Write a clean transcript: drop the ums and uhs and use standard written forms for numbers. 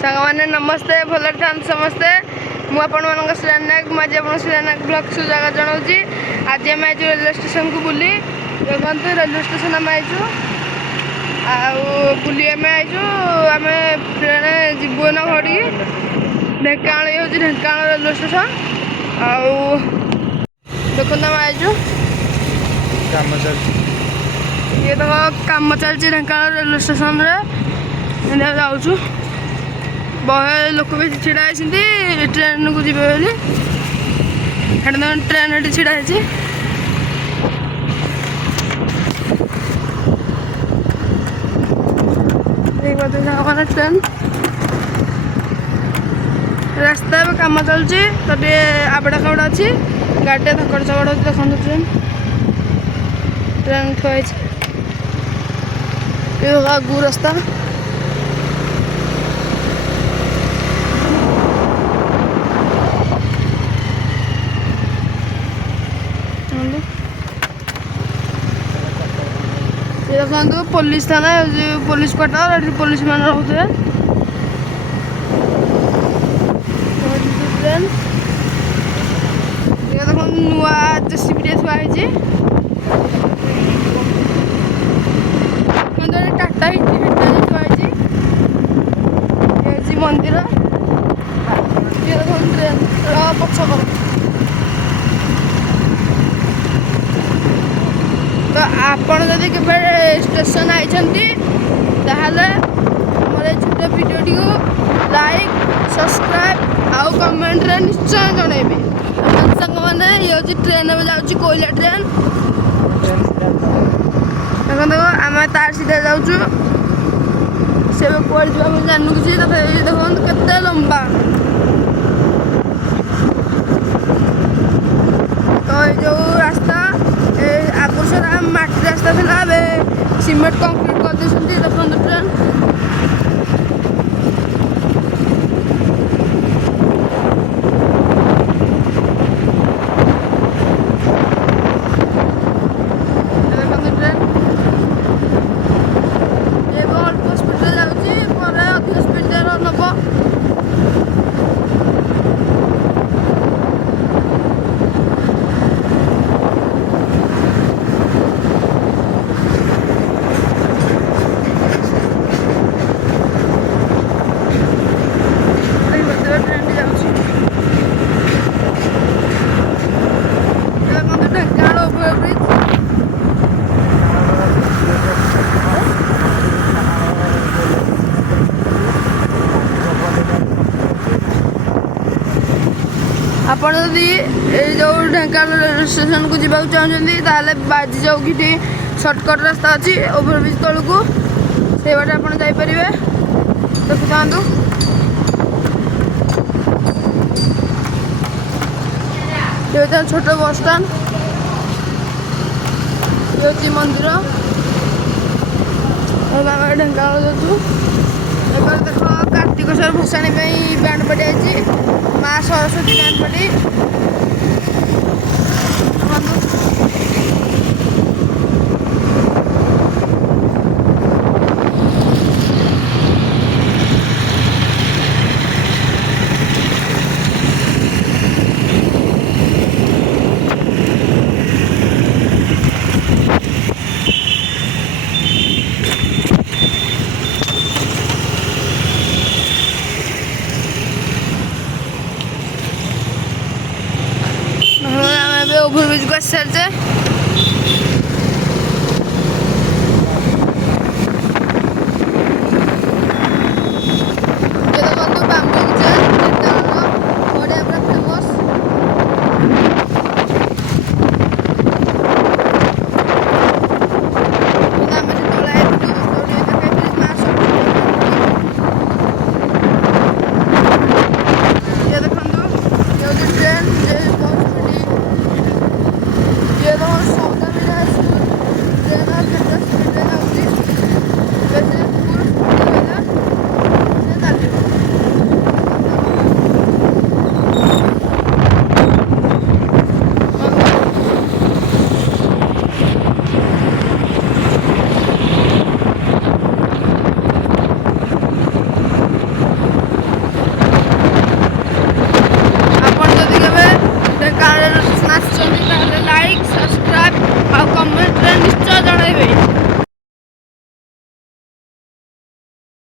सांगने नमस्ते भलर था समस्ते मुझे श्रेयन नायक मुझे आप श्रेयन नायक ब्लॉग जगह जनाऊँगी आज आम आई रेलवे स्टेशन को बुली देखते रेलवे स्टेशन आम आई बुली आम आईचु आम ट्रेन जीवु ना घर ढेंकानाल ये हूँ ढेंकानाल रेलवे स्टेशन देखो आम आईचु ये देख कम चलती ढेंकानाल रेलवे स्टेशन रे जाऊँ बहुत लोक भी छिड़ा ट्रेन को जी ट्रेन ये छिड़ा ट्रेन रास्ता कम चलती तो आबड़ा खाबड़ा अच्छी गाड़ी धकड़ चकड़ देखो ट्रेन ट्रेन थुआई आगू रास्ता देखो पुलिस थाना पुलिस क्वार्टर पुलिस मान रोते ट्रेन देखो नुआ जेसीबी थुआई टाटा थुआई मंदिर ट्रेन पछक तो आपण जदि के स्टेशन आई ताहले मोर छोटे वीडियोटी को लाइक सब्सक्राइब आउ कमेंट रे निश्चय जणेबे संग माने ये होची ट्रेन में जाउची कोयला ट्रेन देखो देखो आम तार सीधे जाऊँ से कौन जा जानू किसी देखो केते लंबा तो जो रास्ता आगुर सारा माटी रास्ता था सीमेंट कंक्रीट कर देखो ट्रेन आपण जदि जो ढेंकानाल रेलवे स्टेशन को जावाक चाहते बाजी चौक कि सर्टकट रास्ता अच्छी ओभरब्रिज तौक से बाटे आप जापरे देखु था ये छोट बस स्टाण ये मंदिर ढेंकानाल जाऊँ देख कार्तिकेश्वर भसाणी बैंड पार्टी आई माँ सरस्वती बैंड पार्टी ओभरब्रिज को आसी सारी